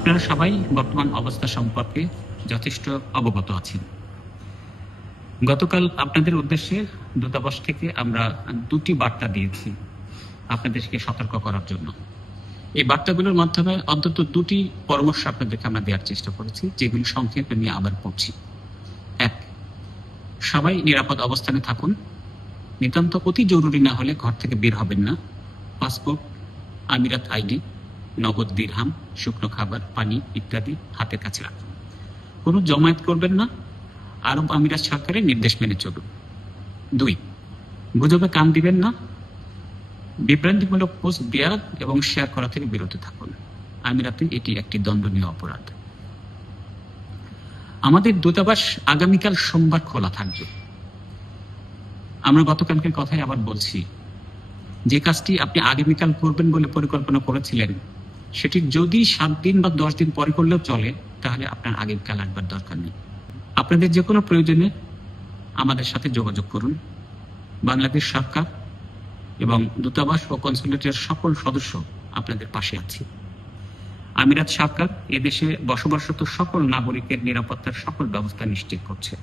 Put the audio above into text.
আপনারা সবাই বর্তমান অবস্থা সম্পর্কে যথেষ্ট অবগত আছেন। গতকাল আপনাদের উদ্দেশ্যে দূতাবাস থেকে আমরা 2টি বার্তা দিয়েছি আপনাদেরকে সতর্ক করার জন্য। এই বার্তাগুলোর মাধ্যমে অন্তত 2টি পরামর্শ আপনাদেরকে আমরা দেওয়ার চেষ্টা করেছি, যেগুলি সংক্ষেপে নিয়ে আবার পড়ছি। 1, সবাই নিরাপদ অবস্থানে থাকুন। নিতান্ত অতি জরুরি না হলে ঘর থেকে বের হবেন না। পাসপোর্ট, আমিরাত আইডি, নগদ দিরহাম, শুকনো খাবার, পানি ইত্যাদি হাতের কাছে রাখুন। কোনো জমায়েত করবেন না। আরব আমিরাত সরকারের নির্দেশ মেনে চলুন। 2, গুজবে কান দিবেন না। বিভ্রান্তিমূলক পোস্ট দেওয়া এবং শেয়ার করা থেকে বিরত থাকুন। আমিরাতে এটি একটি দণ্ডনীয় অপরাধ। আমাদের দূতাবাস আগামীকাল সোমবার খোলা থাকবে। আমরা গতকালকের কথাই আবার বলছি, যে কাজটি আপনি আগামীকাল করবেন বলে পরিকল্পনা করেছিলেন, সেটি যদি 7 দিন বা 10 দিন পরে করলেও চলে, তাহলে আপনার আগামীকাল আসবার দরকার নেই। আপনাদের যে কোনো প্রয়োজনে আমাদের সাথে যোগাযোগ করুন। বাংলাদেশ সরকার এবং দূতাবাস ও কনসুলেটের সকল সদস্য আপনাদের পাশে আছে। আমিরাত সরকার এদেশে বসবাসরত সকল নাগরিকের নিরাপত্তার সকল ব্যবস্থা নিশ্চিত করছে।